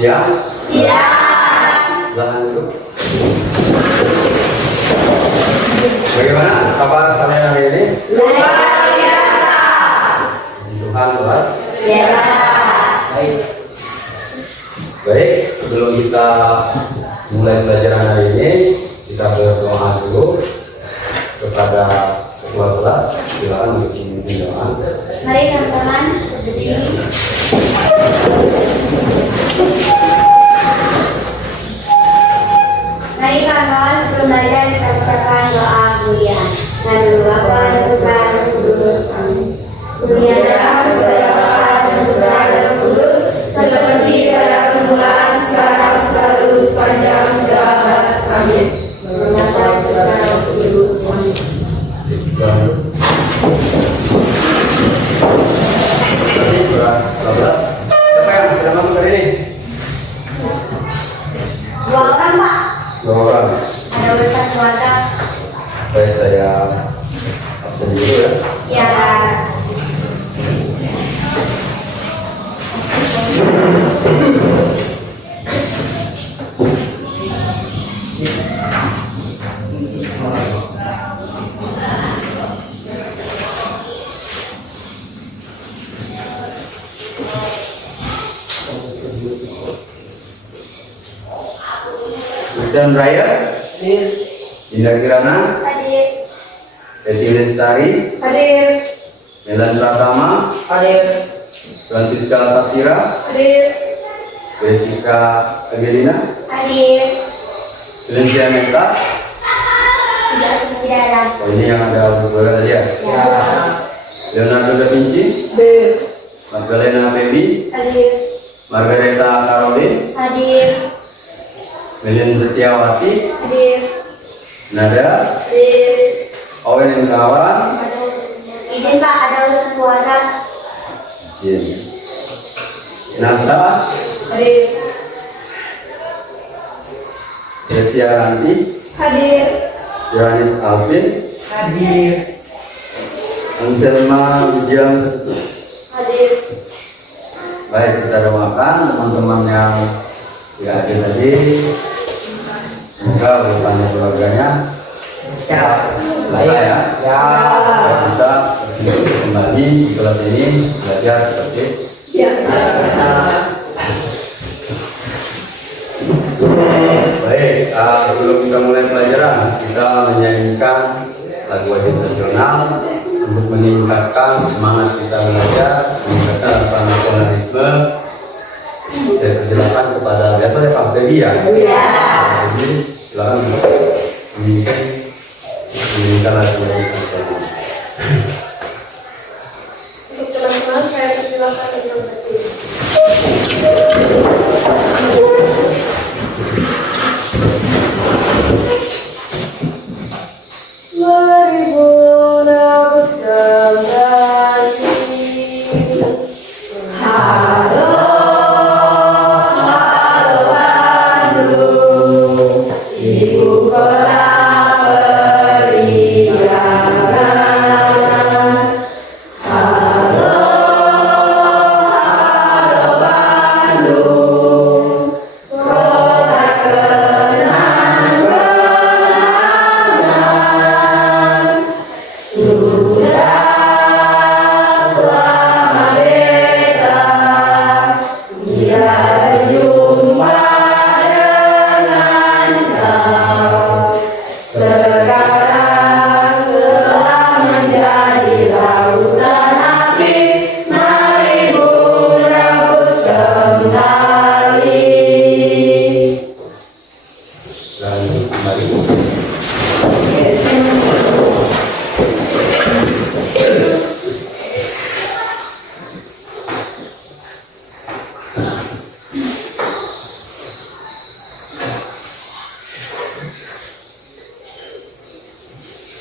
Siap? Siap. Jangan dulu. Bagaimana kabar kalian hari ini? Luar biasa. Tuhan luar Biasa. baik. Baik, sebelum kita mulai pelajaran hari ini, kita berdoa dulu kepada ketua kelas. Silakan untuk memimpin doa. Mari teman-teman berdiri. Mari kawan-kawan sebelum belajar kita ucapkan doa kemuliaan. Nama Bapa dan Putra dan Roh Kudus. Amin. Kemuliaan kepada Bapa dan Putra dan Roh Kudus, seperti pada permulaan, sekarang, selalu, sepanjang segala abad. Amin. Bapa dan Putra dan Roh Kudus. Amin. Siapa yang sudah masuk hari ini? 2 orang, Pak. 2 orang. Ada urusan keluarga. Baik, saya absen dulu ya. Ya. Hujan Raya, Dinda Kirana, Hadir. Eti Lestari, Hadir. Melan Pratama, Hadir. Francisca Safira, Hadir. Jessica Angelina, Hadir. Valencia Meta. Tidak ada. Oh, ini yang ada beberapa tadi ya. Ya. Leonardo da Vinci, Hadir. Magdalena Febi, Hadir. Margareta Caroline, Hadir. Melin Setiawati, Hadir. Nada, Hadir. Owen Hendrawan, Izin Pak, ada urusan keluarga. Nasa, Hadir. Desia Ranti, Hadir. Yohanes Alvin, Hadir. Anselma Wijian. Hadir. Baik, kita doakan teman-teman yang tidak hadir tadi, semoga urusannya keluarganya selesai ya. Supaya bisa kembali di kelas ini belajar seperti Biasa. baik. Sebelum kita mulai pelajaran, kita menyanyikan lagu wajib nasional untuk meningkatkan semangat kita belajar, meningkatkan rasa nasionalisme. Saya persilakan kepada siapa ya, Pak Febi ya? Iya. Jadi silakan menyanyikan lagu wajib nasional. Untuk teman-teman saya persilakan untuk berdiri. Ibu kota meriah.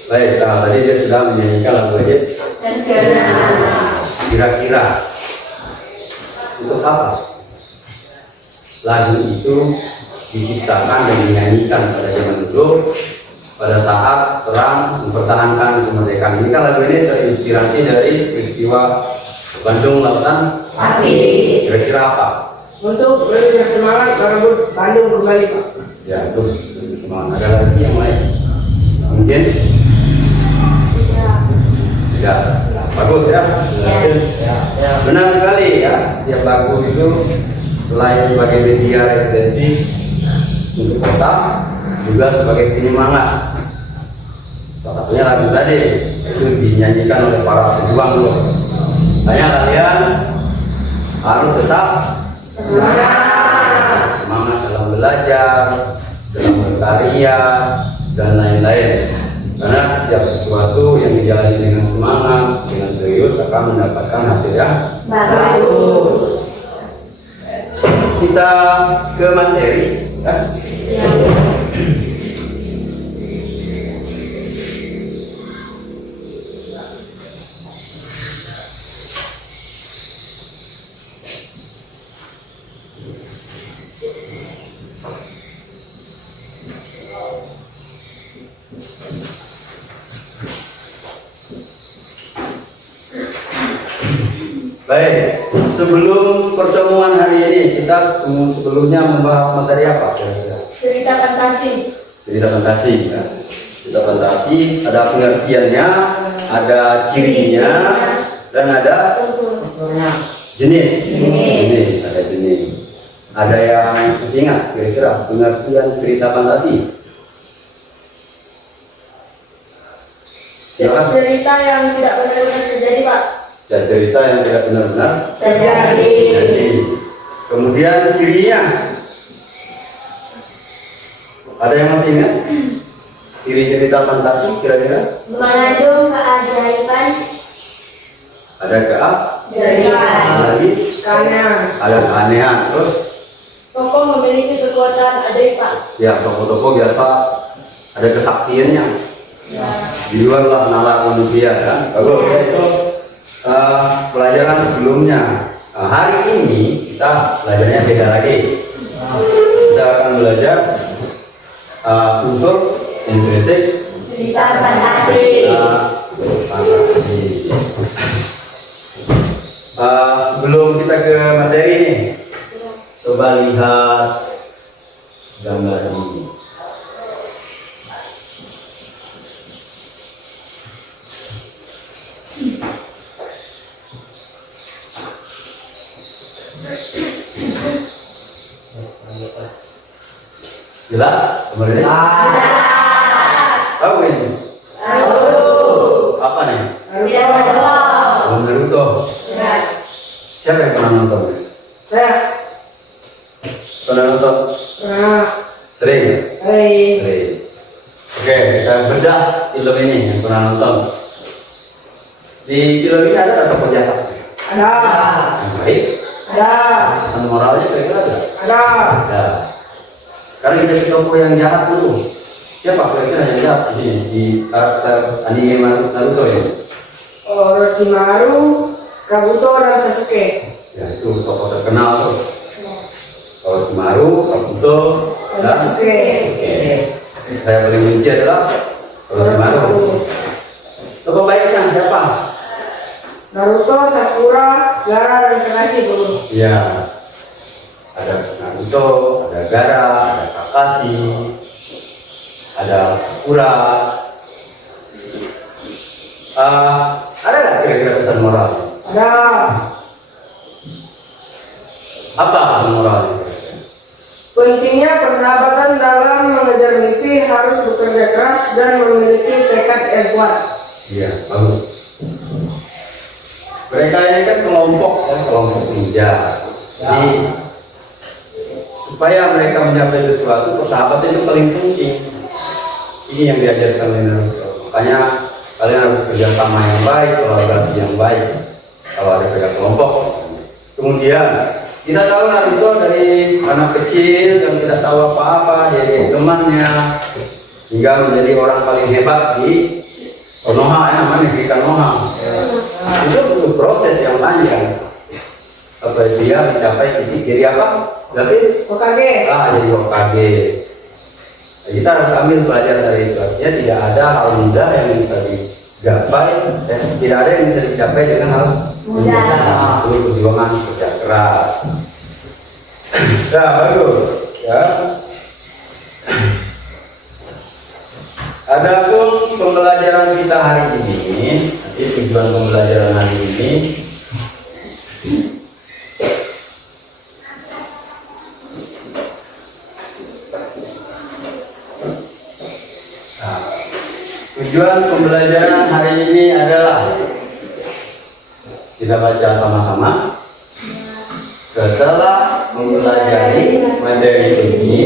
Baik, tadi dia sudah menyanyikan lagu aja. Kira-kira untuk apa lagu itu diciptakan dan dinyanyikan pada zaman dulu, pada saat perang mempertahankan kemerdekaan? Ini kan lagu ini terinspirasi dari peristiwa Bandung Lautan Api. Kira-kira apa? Untuk lebih bersemangat merebut Bandung kembali, Pak. Ya, itu semangat. Ada lagi yang lain? Mungkin? Ya, bagus ya. Benar sekali ya. Setiap lagu itu selain sebagai media referensi untuk kota, juga sebagai penyemangat. Salah satunya lagu tadi itu dinyanyikan oleh para pejuang dulu. Hanya kalian harus tetap semangat dalam belajar, dalam berkarya dan lain-lain. Karena setiap sesuatu yang dijalani dengan semangat, dengan serius akan mendapatkan hasil yang bagus. Kita ke materi ya. Baik, sebelum pertemuan hari ini kita sebelumnya membahas materi apa? Cerita fantasi. Cerita fantasi ya. Cerita fantasi ada pengertiannya, ada cirinya, dan ada jenis. Ada jenis. Ada yang masih ingat kira-kira pengertian cerita fantasi? Cerita yang tidak benar-benar terjadi, Pak. Dan cerita yang tidak benar-benar terjadi. Kemudian cirinya, ada yang masih ingat? Ciri cerita fantasi kira-kira? Mengandung keajaiban. Ada Keajaiban. lagi? Keanehan. Ada keanehan. Terus? Tokoh memiliki kekuatan ajaib, Pak. Ya, tokoh-tokoh biasa ada kesaktiannya. Di luar lah nalar manusia kan. Bagus ya, itu pelajaran sebelumnya. Hari ini kita belajarnya beda lagi. Kita akan belajar unsur intrinsik Cerita fantasi. Sebelum kita ke materi nih, coba lihat gambar ini. Jelas? Kemudian? Tahu ini? Apa nih? Naruto. Siapa yang pernah nonton? Saya. Pernah nonton? Sering? Sering. Oke, kita bedah film ini yang pernah nonton. Di film ini ada tokoh jahat? Ada. Yang baik? Ada. Pesan moralnya kira-kira ada? Ada. Ada. Sekarang kita tokoh yang jahat dulu. Siapa kira-kira yang jahat di sini di karakter anime Naruto ini? Orochimaru, Kabuto, dan Sasuke. Ya, itu tokoh terkenal tuh. Orochimaru, Kabuto, dan Sasuke. Saya paling benci adalah Orochimaru. Tokoh baiknya siapa? Naruto, Sakura, Gaara, dan Kakashi dulu. Iya. Ada Naruto, ada Gaara, ada Kakashi, ada Sakura. Ada nggak kira-kira pesan moral? Ada. Apa pesan moralnya? Pentingnya persahabatan dalam mengejar mimpi, harus bekerja keras dan memiliki tekad yang kuat. Iya, bagus. Mereka ini kan kelompok ninja. Jadi supaya mereka mencapai sesuatu, persahabatan itu paling penting. Ini yang diajarkan oleh Naruto. Makanya kalian harus kerjasama yang baik, kolaborasi yang baik. Kalau ada kerja kelompok. Kemudian kita tahu Naruto dari anak kecil yang tidak tahu apa-apa, jadi temannya hingga menjadi orang paling hebat di Konoha namanya di Konoha. Itu butuh proses yang panjang. Apa dia mencapai titik jadi apa? Berarti Hokage. jadi Hokage. Kita harus ambil pelajaran dari itu. Artinya tidak ada hal mudah yang bisa digapai, tidak ada yang bisa dicapai dengan hal mudah. Itu perjuangan kerja keras. Nah, bagus ya. Adapun pembelajaran kita hari ini, nanti tujuan pembelajaran hari ini tujuan pembelajaran hari ini adalah kita baca sama-sama. Setelah mempelajari materi ini,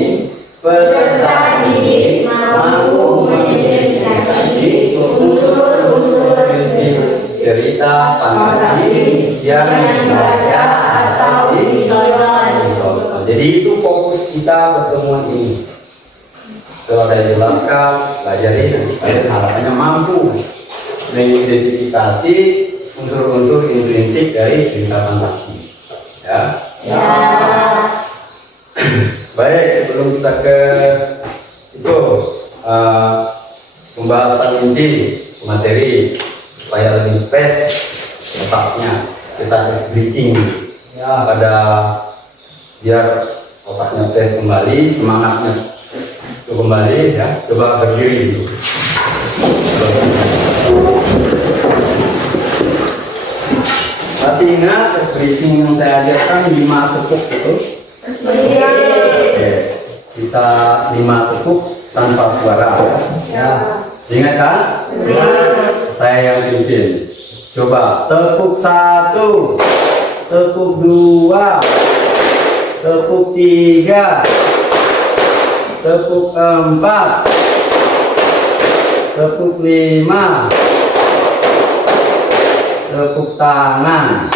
peserta didik mampu mengidentifikasi unsur-unsur prinsip cerita fantasi yang dibaca atau ditonton. Jadi itu fokus kita pertemuan ini. Setelah saya jelaskan, pelajari nanti kalian harapannya mampu mengidentifikasi unsur-unsur intrinsik dari cerita fantasi. Ya. Baik, sebelum kita ke itu pembahasan inti materi supaya lebih fresh otaknya, kita tes breathing ya, pada biar otaknya fresh kembali, semangatnya itu kembali ya. Coba berdiri dulu. Masih ingat tes breathing yang saya ajarkan 5 tepuk itu? Oke, kita 5 tepuk tanpa suara ya. Ingat kan? Saya yang pimpin. Coba tepuk 1, tepuk 2, tepuk 3, tepuk 4, tepuk 5, tepuk tangan.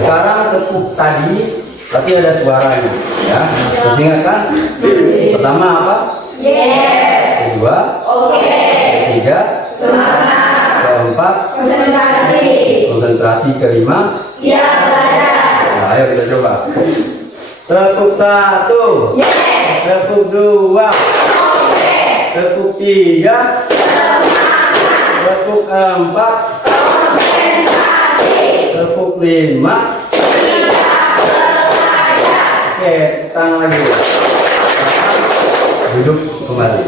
Sekarang tepuk tadi tapi ada suaranya ya. Ingat kan? Pertama apa? Yes. Kedua? Oke. Ketiga? Semangat. Keempat? Konsentrasi. Kelima? Siap belajar. Nah, ayo kita coba. Tepuk 1. Yes. Tepuk 2. Oke. Tepuk 3. Semangat. Tepuk 4. Konsentrasi. Tepuk 5. Oke, tangan lagi. Duduk kembali.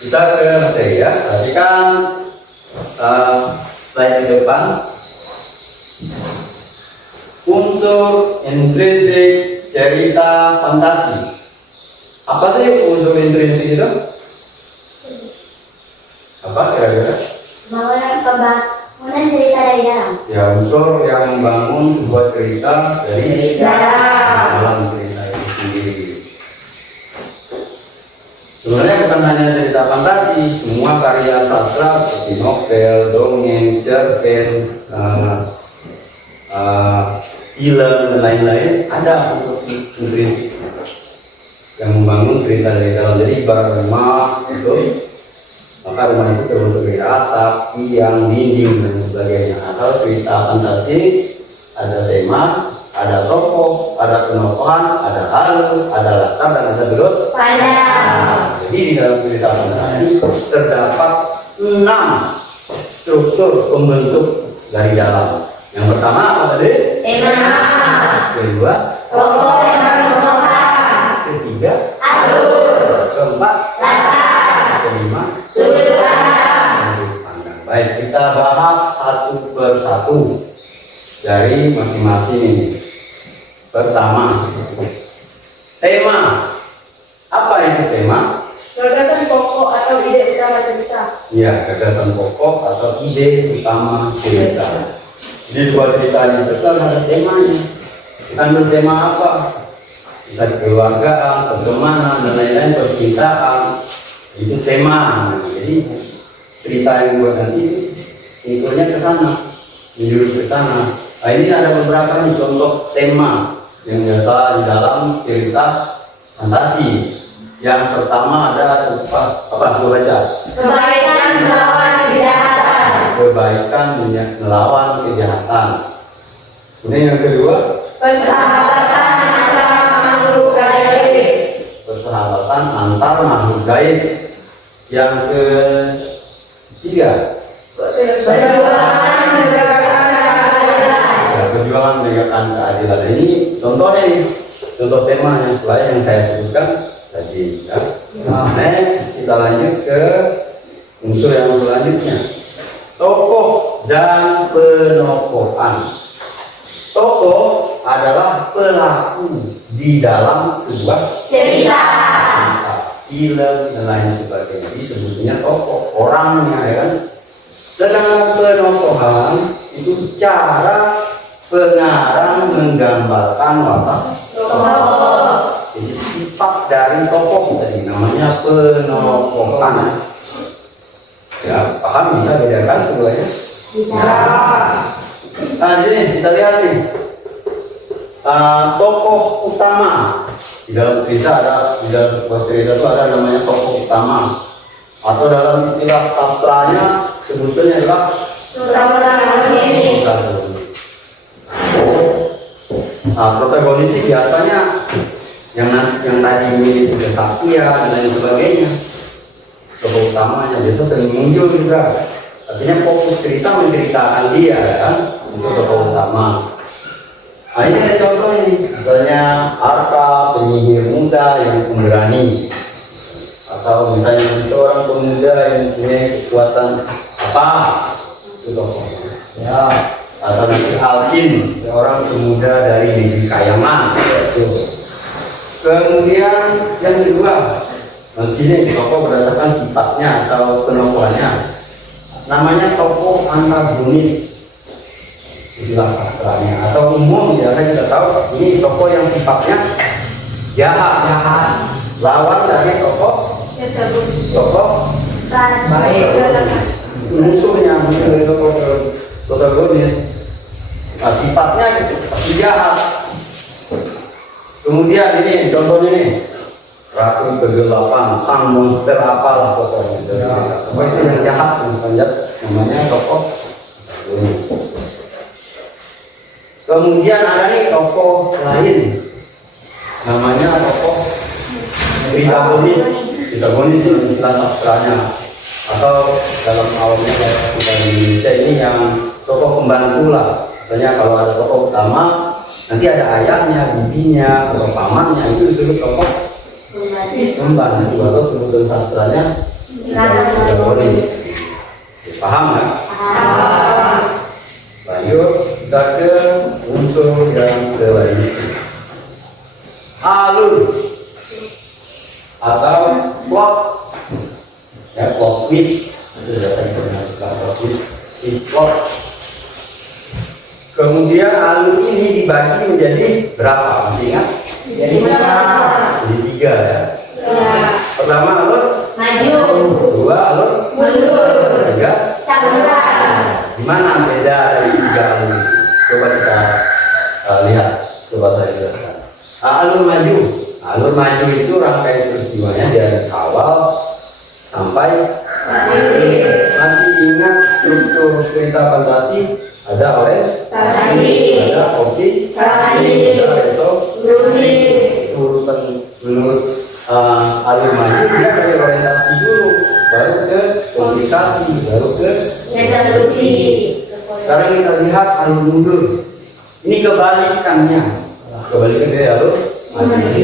Kita ke materi ya. Perhatikan slide di depan. Unsur intrinsik cerita fantasi. Apa sih unsur intrinsik itu? Apa kira-kira? Bangunan cerita dari dalam. Ya, unsur yang membangun sebuah cerita dari dalam cerita itu sendiri. Sebenarnya bukan hanya cerita fantasi, semua karya sastra seperti novel, dongeng, cerpen, film dan lain-lain ada unsur intrinsik yang membangun cerita dari dalam. Jadi ibarat rumah itu, maka rumah itu terbentuk dari atap, tiang, dinding dan sebagainya. Atau cerita fantasi ada tema, ada tokoh, ada penokohan, ada hal, ada latar dan ada terus. Jadi di dalam cerita fantasi terdapat 6 struktur pembentuk dari dalam. Yang pertama apa tadi? Tema. Kedua, tokoh yang bertokohan. Ketiga, alur. Keempat, latar. Kelima, sudut pandang. Baik, kita bahas satu persatu dari masing-masing. Pertama, tema. Apa itu tema? Gagasan pokok atau ide utama cerita. Iya, gagasan pokok atau ide utama cerita. Di dua cerita ini besar ada temanya. Ambil tema apa? Bisa keluargaan, pertemanan dan lain-lain, percintaan. Itu tema. Jadi cerita yang buat nanti isunya ke sana, menjurus ke sana. Nah, ini ada beberapa nih contoh tema yang biasa di dalam cerita fantasi. Yang pertama ada apa? Gue baca. Kebaikan melawan kejahatan. Kebaikan melawan kejahatan. Kemudian yang kedua, Persahabatan antara makhluk gaib. persahabatan antar makhluk gaib. Yang ketiga, Perjuangan menegakkan keadilan. ya, perjuangan menegakkan keadilan. Ini contohnya nih, contoh tema yang lain yang saya sebutkan tadi. Ya. Nah, next kita lanjut ke unsur yang selanjutnya, tokoh dan penokohan. Tokoh adalah pelaku di dalam sebuah Cerita. film dan lain sebagainya. Disebutnya tokoh, orangnya, ya kan. Sedangkan penokohan itu cara pengarang menggambarkan watak Tokoh. Jadi sifat dari tokoh tadi namanya penokohan. Ya, paham, bisa bedakan keduanya? Bisa. Nah, jadi kita lihat nih, tokoh utama di dalam cerita di dalam sebuah cerita itu ada namanya tokoh utama, atau dalam istilah sastranya sebetulnya adalah Protagonis. protagonis. Nah, protagonis sih biasanya yang tadi ini kesaktian dan lain sebagainya. Tokoh utamanya biasa sering muncul juga. Artinya fokus cerita menceritakan dia, kan, untuk tokoh utama. Nah, ini ada contoh ini, misalnya Arka, penyihir muda yang pemberani, atau misalnya seorang pemuda yang punya kekuatan apa, itu tokohnya. Ya, atau nanti Alkin, seorang pemuda dari negeri Kayangan. Kemudian yang kedua, di sini tokoh berdasarkan sifatnya atau penokohannya. Namanya tokoh antagonis istilah sastranya, atau umum ya, saya tidak tahu ini tokoh yang sifatnya jahat, lawan dari tokoh baik, musuhnya dari tokoh protagonis. Nah, sifatnya jahat. Kemudian ini contohnya nih, Ratu Kegelapan, sang monster apalah pokoknya. Apa itu yang jahat, namanya tokoh. Kemudian ada nih tokoh lain, namanya tokoh protagonis. Protagonis itu istilah sastranya, atau dalam awalnya kayak kita di Indonesia ini yang tokoh pembantu lah. Misalnya kalau ada tokoh utama, nanti ada ayahnya, bibinya, atau pamannya, itu disebut tokoh pembantu, atau sebutan sastranya protagonis. Paham ya? Lanjut kita ke unsur yang selanjutnya, alur atau plot, ya, plot twist. Itu biasanya kita plot twist, plot. Kemudian alur ini dibagi menjadi berapa? Masih ingat? Jadi tiga, ya. Pertama alur Maju. kedua alur Mundur. ketiga. Gimana beda dari tiga alur ini? Coba kita lihat, coba saya jelaskan. Alur maju. Alur maju itu rangkaian peristiwanya dari awal sampai akhir. Masih ingat struktur cerita fantasi? Ada orientasi, ada observasi, ada resolusi. Itu urutan menurut alur maju, dia dari orientasi dulu, baru ke komunikasi, baru ke Resolusi. Sekarang kita lihat alur mundur. Ini kebalikannya. Kebalikan dari alur maju.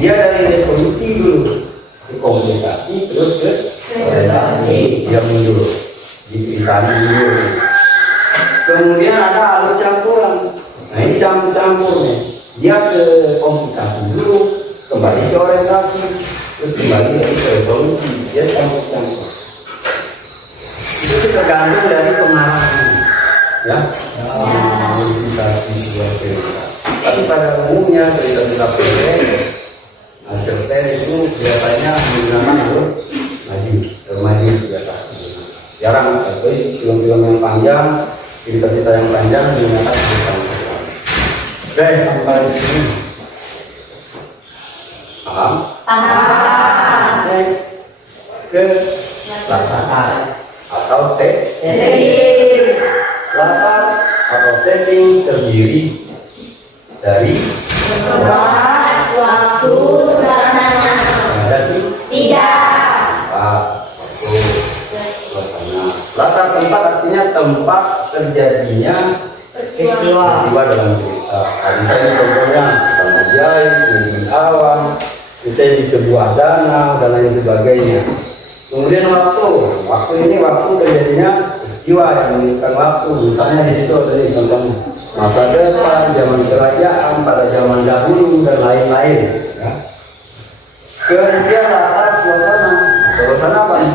Dia dari resolusi dulu ke komunikasi, terus ke orientasi, dia mundur, diceritani dulu. Kemudian ada alur campuran. Nah, ini campur-campurnya. Dia ke komunikasi dulu, kembali ke orientasi, terus kembali lagi ke resolusi. Dia campur-campur. Itu tergantung dari pengarangnya, ya. Tapi pada umumnya cerita-cerita pendek, cerpen itu biasanya menggunakan alur maju, biasa. jarang, tapi film-film yang panjang, cerita-cerita yang panjang digunakan sebagai. Oke, sampai di sini. Paham? Paham. Next. Ke latar atau latar atau setting terdiri dari Tempat, waktu, suasana. ada sih 3. Suasana. Latar tempat artinya tempat terjadinya peristiwa dalam cerita. Nah, misalnya contohnya kita menjahit, menjahit awan, misalnya di sebuah danau dan lain sebagainya. Kemudian waktu ini waktu terjadinya peristiwa yang menunjukkan waktu. Misalnya di situ ada contohnya masa depan, zaman kerajaan, pada zaman dahulu dan lain-lain. Ya. Kemudian latar suasana. Suasana apa nih?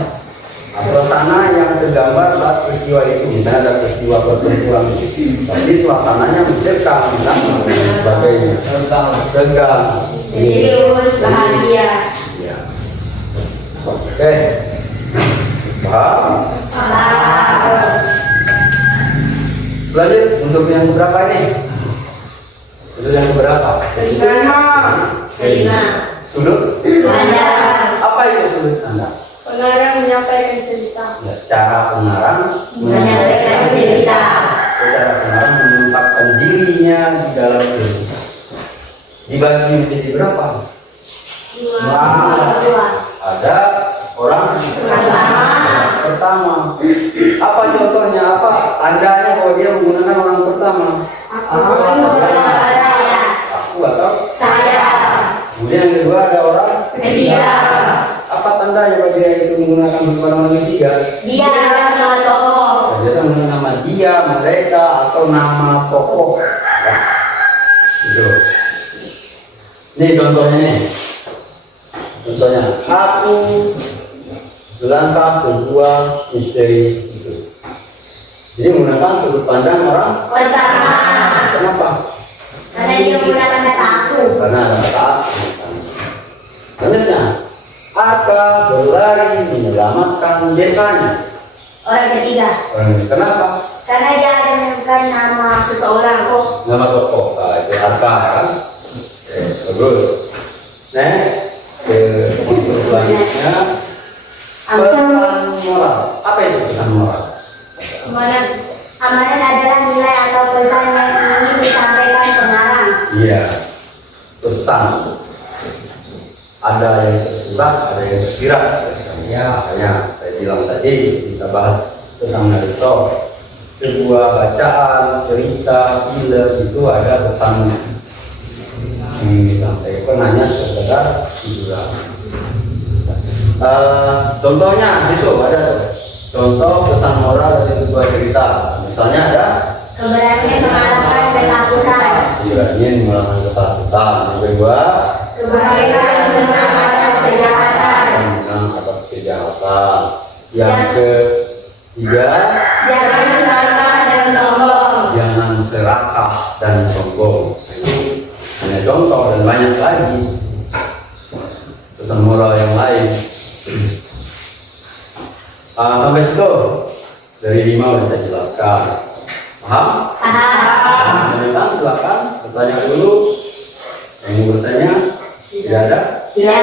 Suasana yang tergambar saat peristiwa itu. Misalnya ada peristiwa pertempuran, tapi suasananya mencekam dan sebagainya. Tegang, Serius, bahagia. ya. Oke, paham? Selanjut untuk yang berapa ini? Untuk yang berapa? Kelima. Sudut. Ada. Apa itu sudut Anda? Pengarang menyampaikan cerita. Ya, cara pengarang Menyampaikan cerita. cara pengarang menempatkan dirinya di dalam cerita. Dibagi menjadi berapa? 2. Ada orang pertama. Apa contohnya? Apa tandanya bahwa dia menggunakan orang pertama? Aku atau Saya. kemudian yang kedua ada orang Dia. apa tandanya bahwa dia itu menggunakan orang ketiga? Dia adalah nama tokoh. Biasa menggunakan nama dia, mereka atau nama tokoh. Ya. Gitu. Ini contohnya nih. Contohnya, aku langkah kedua misteri itu. Jadi menggunakan sudut pandang orang Pertama. kenapa? Karena dia menggunakan kata aku. Karena ada kata aku. Selanjutnya, Aka berlari menyelamatkan desanya. Orang ketiga. Kenapa? Karena dia akan menyebutkan nama seseorang. Nama tokoh. Nah, itu Aka kan? Bagus. Next, ke untuk selanjutnya pesan moral. Apa itu pesan moral? Amalan adalah nilai atau pesan yang ingin disampaikan pengarang. Iya, pesan. Ada yang tersurat, ada yang tersirat. Ya, makanya saya bilang tadi kita bahas tentang narrator. Sebuah bacaan, cerita, film itu ada pesan disampaikan hanya sekedar hiburan. Contohnya itu ada tuh. Contoh pesan moral dari sebuah cerita. Misalnya ada Keberanian mengalahkan ketakutan. berani mengalahkan ketakutan. Yang kedua, Keberanian menang atas kejahatan. menang atas kejahatan. Yang ketiga, Jangan serakah dan sombong. jangan serakah dan sombong. Ini hanya contoh dan banyak lagi pesan moral yang lain. Sampai situ dari 5 sudah saya jelaskan. Paham? Paham. Silakan bertanya dulu. Yang mau bertanya tidak ada. Ya.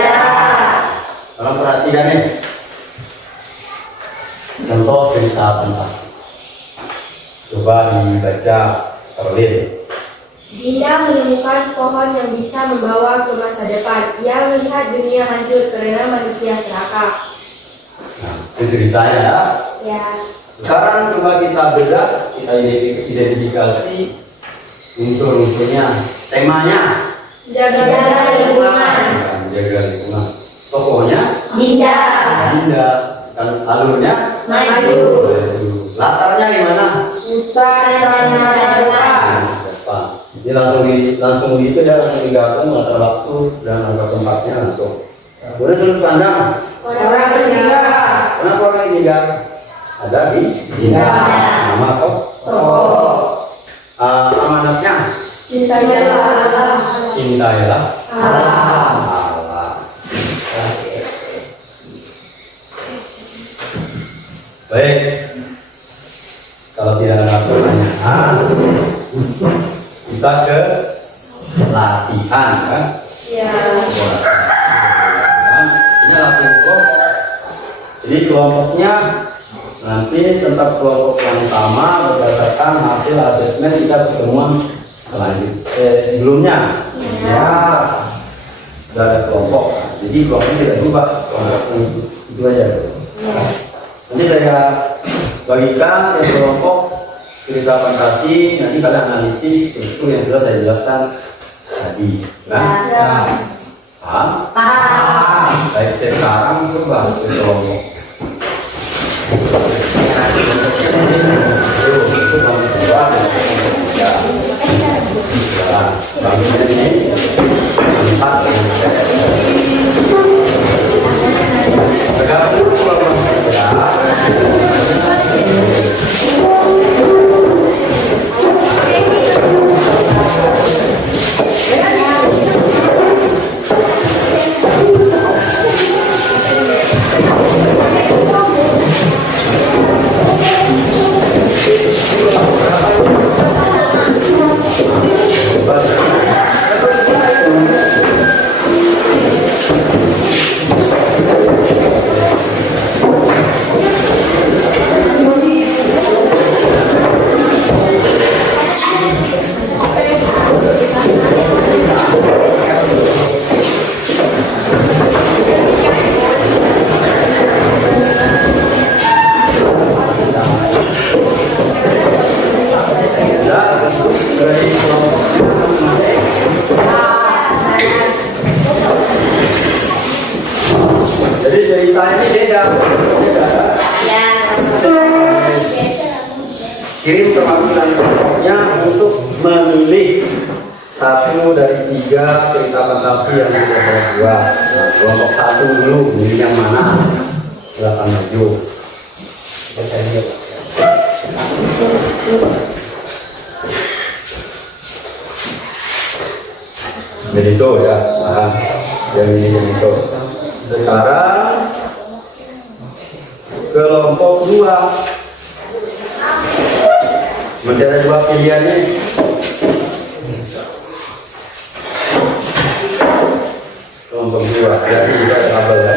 Tolong perhatikan nih. Contoh cerita tentang. Coba dibaca terlin. Dinda menemukan pohon yang bisa membawa ke masa depan. Ia melihat dunia hancur karena manusia serakah. Nah, itu ceritanya ya. Ya. Sekarang coba kita bedah, kita identifikasi unsur-unsurnya, temanya, Jaga lingkungan. menjaga lingkungan. Tokohnya, Dinda. Dinda, dan alurnya, Maju. latarnya di mana? Hutan dan masa depan. Depan. Ini langsung itu dia langsung digabung latar waktu dan latar tempatnya langsung. Kemudian sudut pandang. Orang ketiga. Kenapa orang ketiga? Ada di Dinda. Nama tokoh. Amanatnya. Cintailah. Cintailah Allah. Allah. Baik, sekarang kita ke latihan kan? Ya. Ini latihan kelompok. Jadi kelompoknya nanti tetap kelompok yang sama berdasarkan hasil asesmen kita pertemuan sebelumnya. Ya, sudah ada kelompok. Jadi kelompoknya tidak berubah, kelompok itu aja. Nanti saya bagikan yang kelompok cerita fantasi, nanti kalian analisis itu yang sudah saya jelaskan tadi. Nah, paham? Paham. Baik, sekarang coba ke kelompok. Itu kelompok dua dan kelompok tiga. Nah, bagian ini 4 tergabung kelompok tiga. Jadi ceritanya ini beda. Kirim perwakilan kelompoknya untuk memilih 1 dari 3 cerita fantasi yang sudah saya buat. Nah, kelompok 1 dulu, milih yang mana? Silakan maju. Jadi itu ya, yang ini itu. Sekarang kelompok 2 masih ada 2 pilihannya. Kelompok 2 jadi kita kabel ya.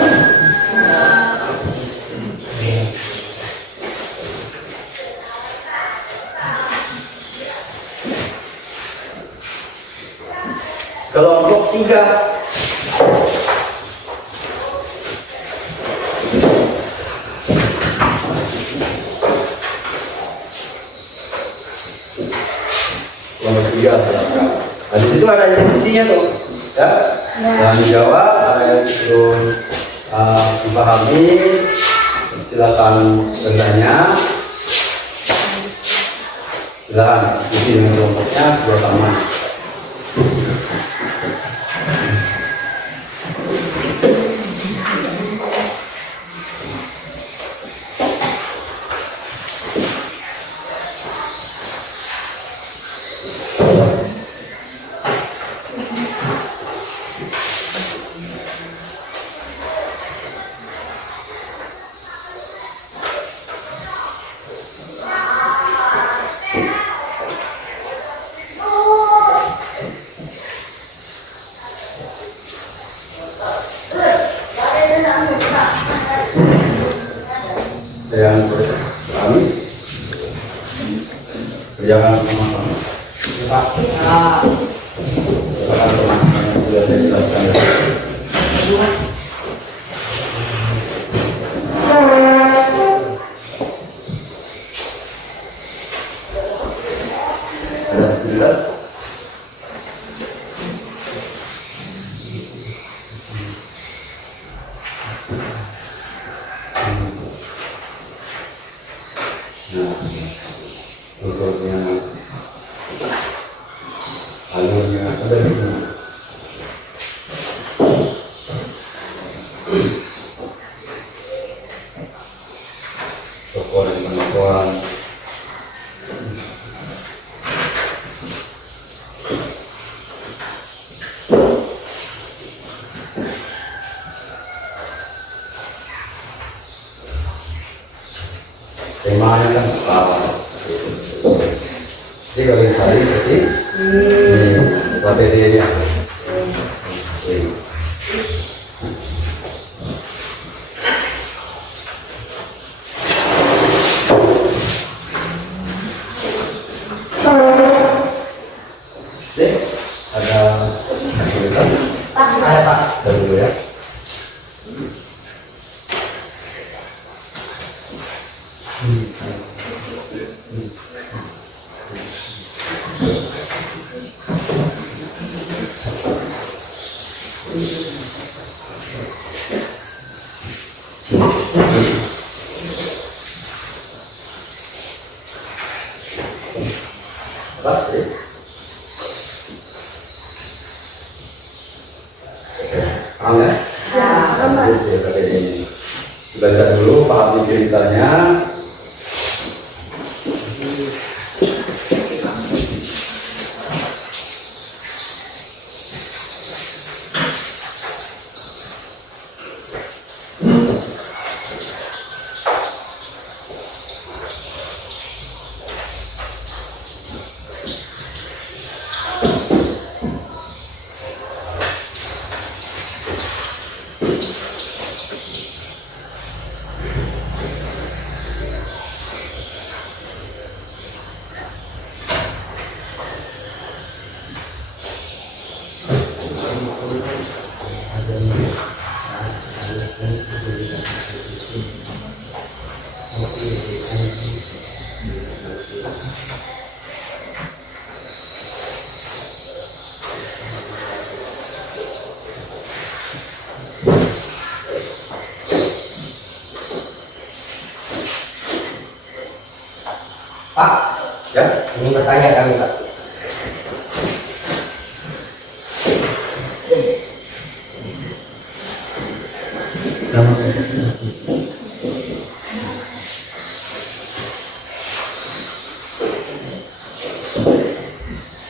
Kelompok 3 nah, di situ ada instruksinya tuh ya, yang dijawab ada yang disuruh dipahami, silakan bertanya, silakan isi dengan kelompoknya bersama. Yang kami kerjakan sama-sama. Sudah saya jelaskan. Unsurnya alurnya ada di sini. Tokoh dan pengakuan. Temanya kan apa? Tadi pasti materi-nya. Ada kesulitan? Ada Pak. Dulu ya. Apa sih? Paham ya? Baca dulu, pahami ceritanya. Pak, Ya, ingin bertanya kami Pak.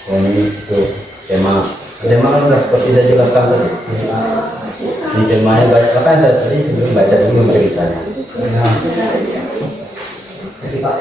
ini itu tema kan seperti saya jelaskan tadi. Di temanya baca kan tadi sebelum baca dulu ceritanya. Jadi Pak.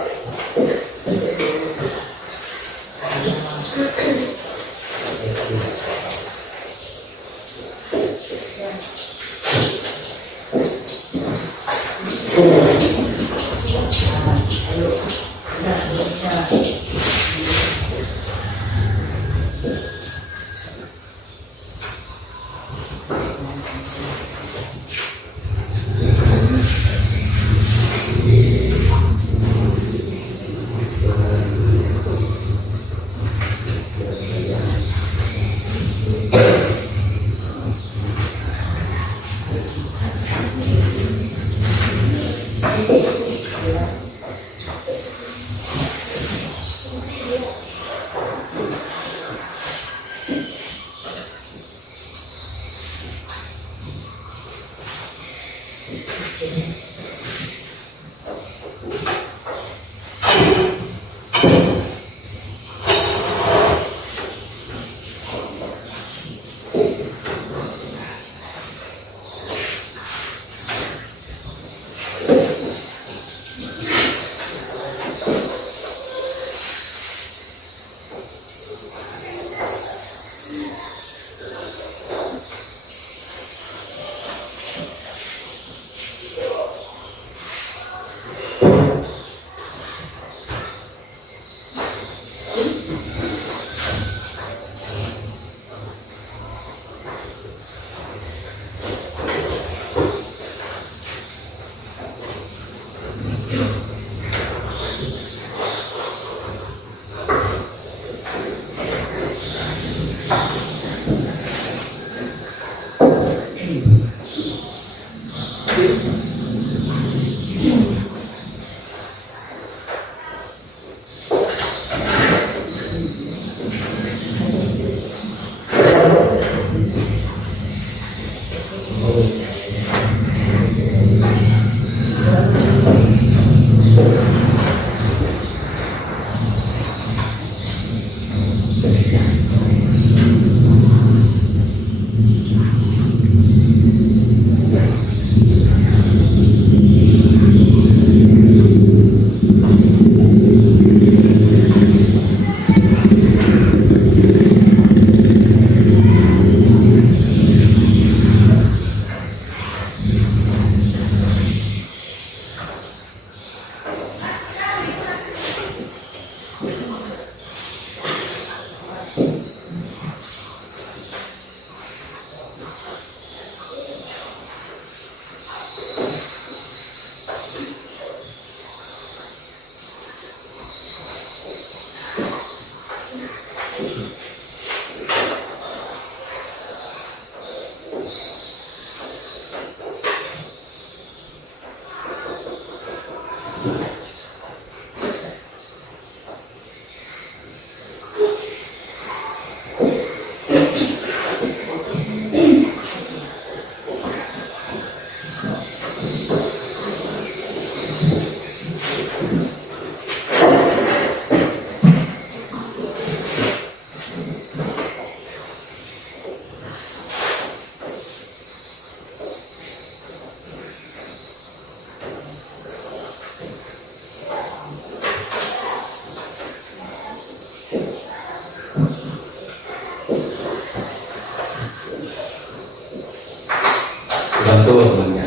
bantu temannya.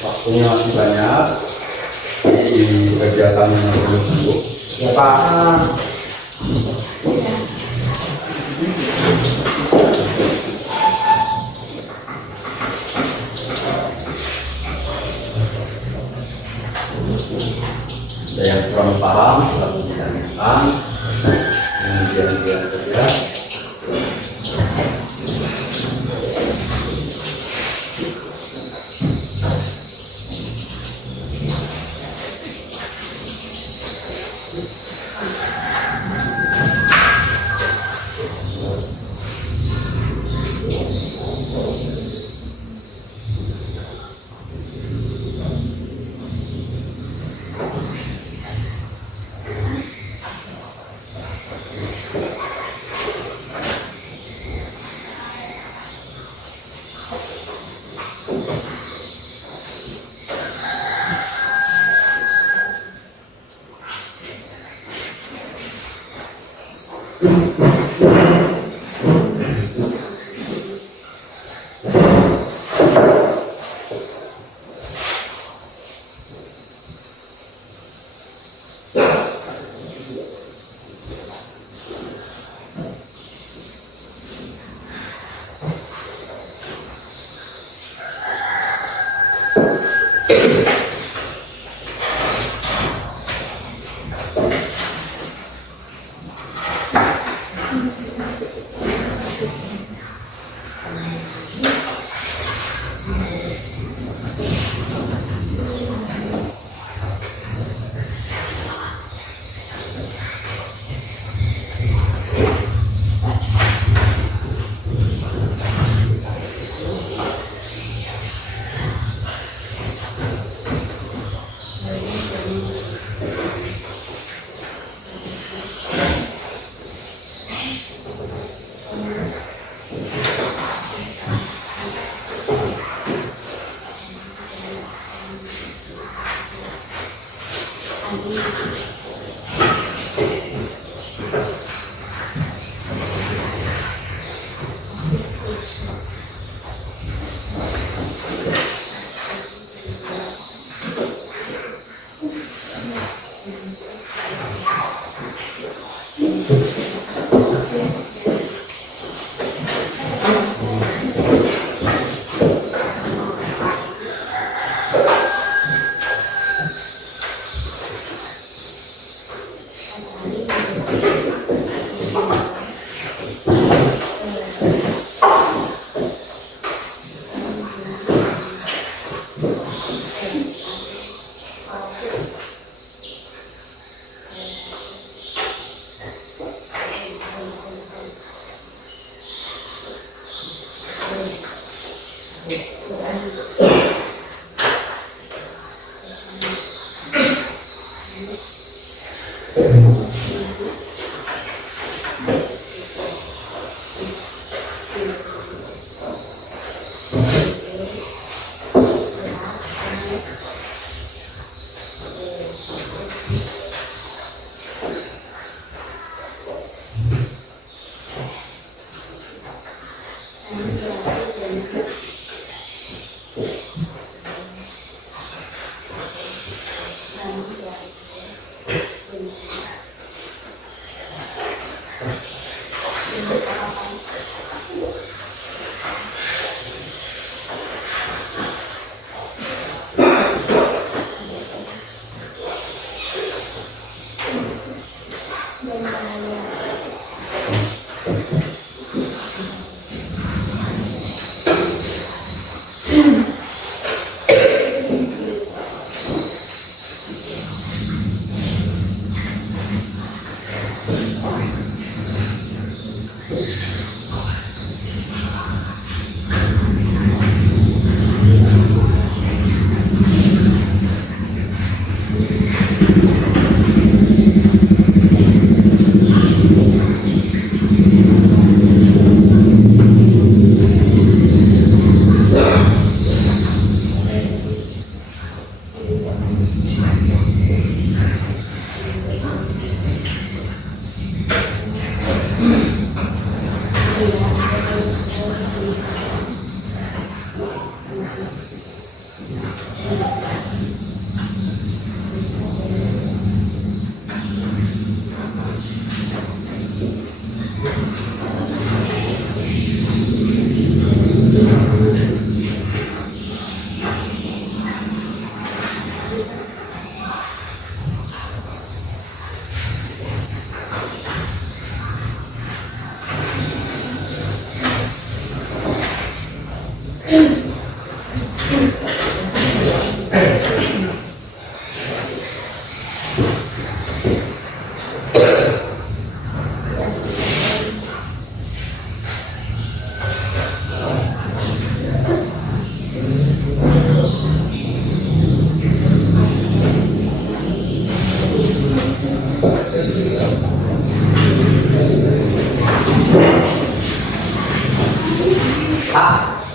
Waktunya masih banyak, ini kegiatan yang perlu sembuh. Ya Pak. Ada yang kurang paham, lalu ditanyakan, kemudian dia kerja.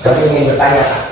Kami ingin bertanya, Pak.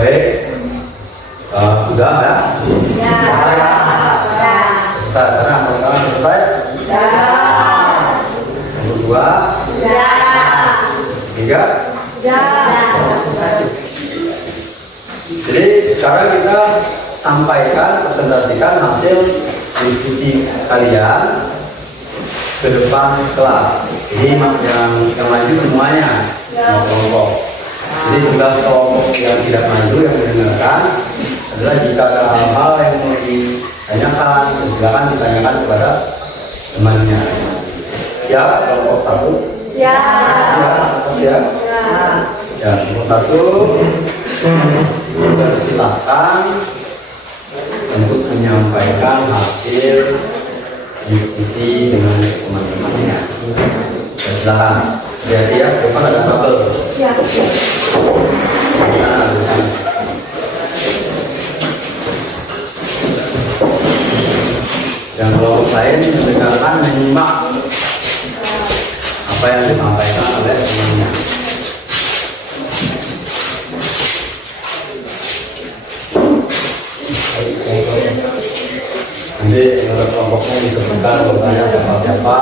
Baik, sudah ya? Ya. Kita tenang, teman-teman, selesai? Ya. Yang kedua, Ya. tiga. Ya. Jadi sekarang kita sampaikan, presentasikan hasil diskusi kalian ke depan kelas. Ini yang maju semuanya, kelompok. Jadi tugas kelompok yang tidak maju yang mendengarkan adalah jika ada hal-hal yang mau ditanyakan, silakan ditanyakan kepada temannya. Siap, kelompok satu? Siap. Siap. Ya, kelompok satu. Silakan untuk menyampaikan hasil diskusi dengan teman-temannya. Silakan. Lihat ya, depan ada tabel. Siap. Nah, yang kelompok lain mendengarkan, menyimak apa yang disampaikan oleh temannya. Nanti kelompoknya disebutkan bertanya siapa-siapa.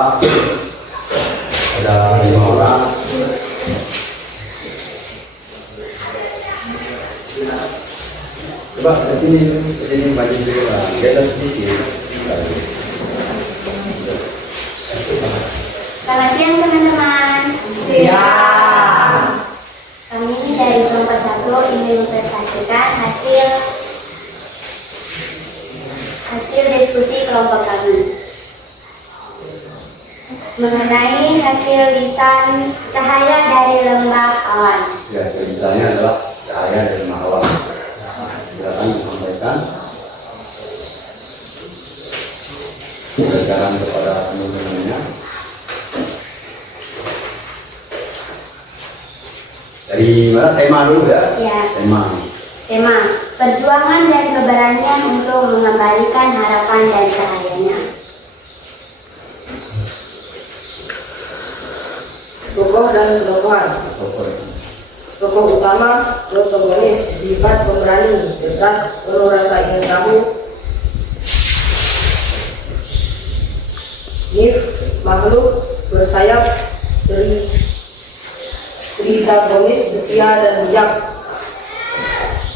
Ada 5 orang. Coba ke sini bagi dulu lah. Kita sedikit. Selamat siang teman-teman. Siap. Kami dari kelompok 1 ingin mempresentasikan hasil diskusi kelompok kami mengenai hasil lisan cahaya dari lembah awan. Ya, ceritanya adalah cahaya dari lembah awan. Silakan disampaikan. Berdasarkan kepada teman-temannya. Dari mana tema dulu ya? Ya. Tema. Perjuangan dan keberanian untuk mengembalikan harapan dan cahayanya. Tokoh dan kelemahan. Tokoh utama, protagonis, sifat pemberani, cerdas, penuh rasa ingin tahu. Nif, makhluk bersayap, Tritagonis setia dan bijak,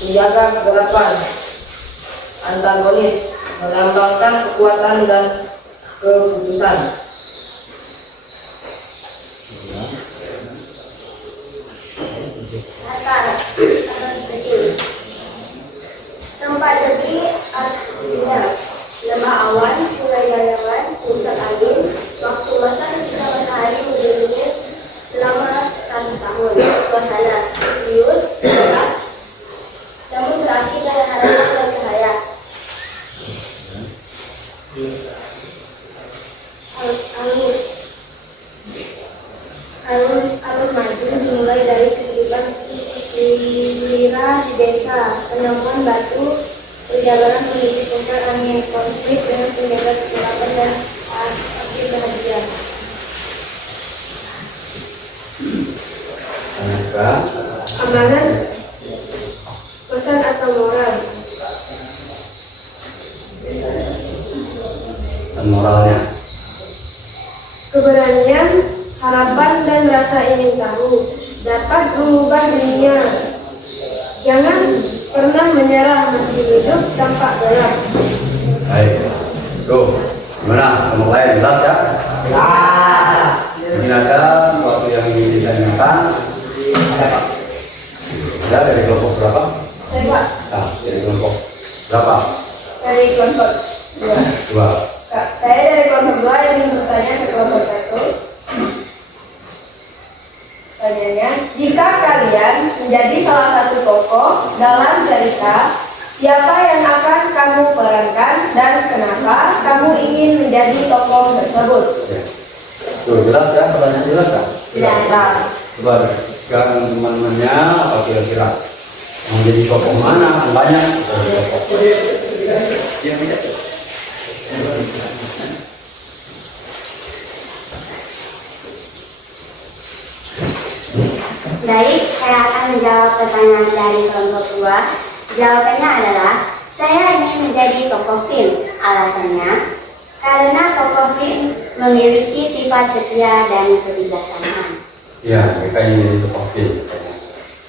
menjaga kegelapan. Antagonis melambangkan kekuatan dan keputusan. Latar seperti tempat lebih artinya lemah awan, sungai bayangan, puncak angin, waktu masa ketika matahari menggelilingi selama 1 tahun. Suasana serius, gelap, namun berakhir dengan harapan dan cahaya. Alur maju dimulai dari kehidupan giliran di desa, penemuan batu, perjalanan menuju puncak angin, konflik dengan penjaga kegelapan dan akhir bahagia. Amanat, pesan atau moral. Moralnya. Keberanian, harapan dan rasa ingin tahu dapat mengubah dunia. Jangan pernah menyerah meski hidup tampak gelap. Baik. Tuh, gimana? Kamu lain jelas ya? Jelas. Mungkin ada sesuatu yang ingin ditanyakan. Ada dari kelompok berapa? Saya Pak, Nah, dari kelompok berapa? dari kelompok 2. Dua. Saya dari kelompok 2 yang ingin bertanya ke kelompok 1. Pertanyaannya, jika kalian menjadi salah satu tokoh dalam cerita, siapa yang akan kamu perankan dan kenapa kamu ingin menjadi tokoh tersebut? Ya. Tuh, jelas ya? Pertanyaan jelas kan? Jelas. Coba sekarang teman-temannya apa kira-kira? Mau jadi tokoh mana? Banyak. Yang tidak. Baik, saya akan menjawab pertanyaan dari kelompok 2. Jawabannya adalah, saya ingin menjadi tokoh film. Alasannya, karena tokoh film memiliki sifat setia dan kebijaksanaan. Ya, mereka ingin jadi tokoh film.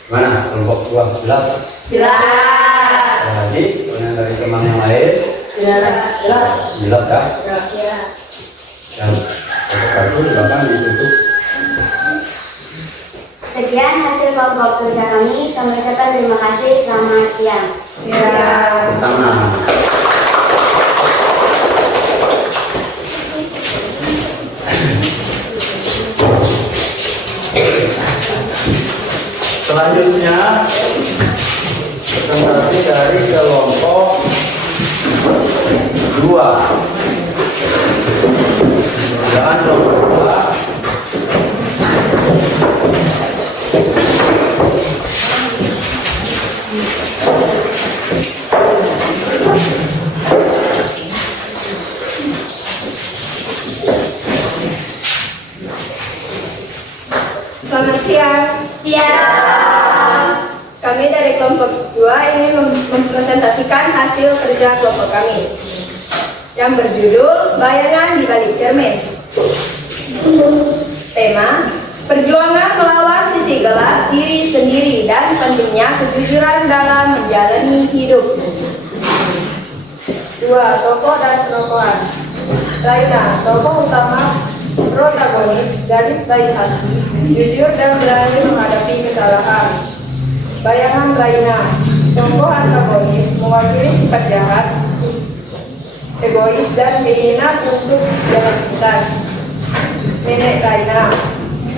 Mana kelompok dua? Jelas? Jelas. Jadi, kemudian dari teman yang lain, Jelas. jelas ya? Ya. Dan untuk itu silakan ditutup. Sekian hasil kelompok kerja kami. Kami ucapkan terima kasih. Selamat siang. Pertama, selanjutnya presentasi dari kelompok 2. Jangan kelompok 2. Selamat siang. Siang. Kami dari kelompok 2 ingin mempresentasikan hasil kerja kelompok kami yang berjudul Bayangan di Balik Cermin. Tema: perjuangan melawan sisi gelap diri sendiri dan pentingnya kejujuran dalam menjalani hidup. 2. Tokoh dan tokohan. Raina, tokoh utama, protagonis, gadis baik hati, jujur dan berani menghadapi kesalahan. Bayangan Raina, tokoh antagonis, mewakili sifat jahat, egois dan keinginan untuk jalan pintas. Nenek Raina,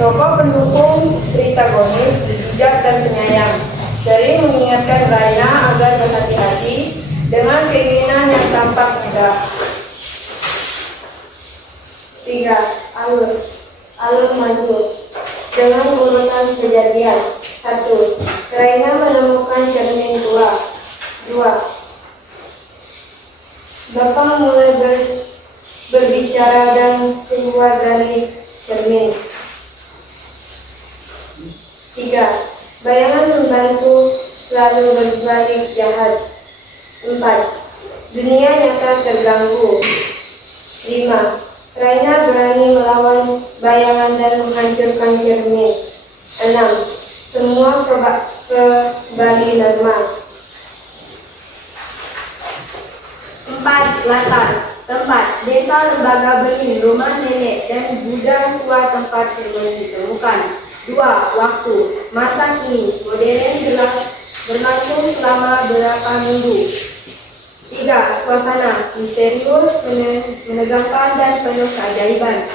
tokoh pendukung, tritagonis, bijak dan penyayang, sering mengingatkan Raina agar berhati-hati dengan keinginan yang tampak mudah. 3. Alur maju dengan urutan kejadian. 1. Raina menemukan cermin tua. 2. Bapak mulai berbicara dan keluar dari cermin. 3. Bayangan membantu lalu berbalik jahat. 4. Dunia nyata terganggu. 5. Raina berani melawan bayangan dan menghancurkan cermin. 6. semua kembali normal. 4. Latar tempat desa lembaga benih, rumah nenek dan gudang tua tempat firman ditemukan. 2. Waktu masa kini modern berlangsung selama beberapa minggu. 3. Suasana misterius, menegangkan dan penuh keajaiban.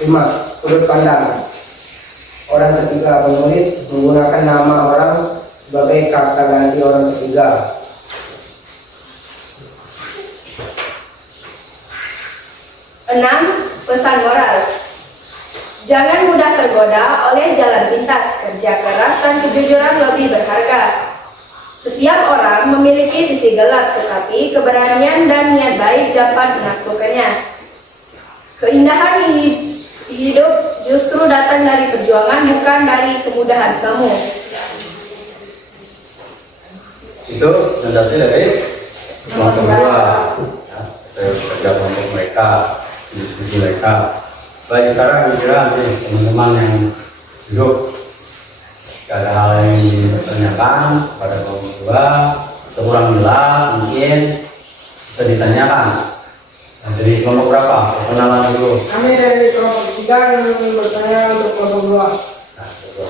5. Sudut pandang. Orang ketiga penulis menggunakan nama orang sebagai kata ganti orang ketiga. 6. Pesan moral. Jangan mudah tergoda oleh jalan pintas, kerja keras dan kejujuran lebih berharga. Setiap orang memiliki sisi gelap, tetapi keberanian dan niat baik dapat menaklukkannya. Keindahan hidup justru datang dari perjuangan, bukan dari kemudahan semu. Itu menjadi dari kelompok kedua. Saya kerja kelompok mereka, diskusi mereka. Baik, sekarang kira nih teman-teman yang hidup ada hal yang ditanyakan pada kelompok kedua atau kurang jelas mungkin bisa ditanyakan. Nah, jadi kelompok berapa? Perkenalan dulu. Kami dari kelompok 3 yang bertanya untuk kelompok 2. Nah, coba.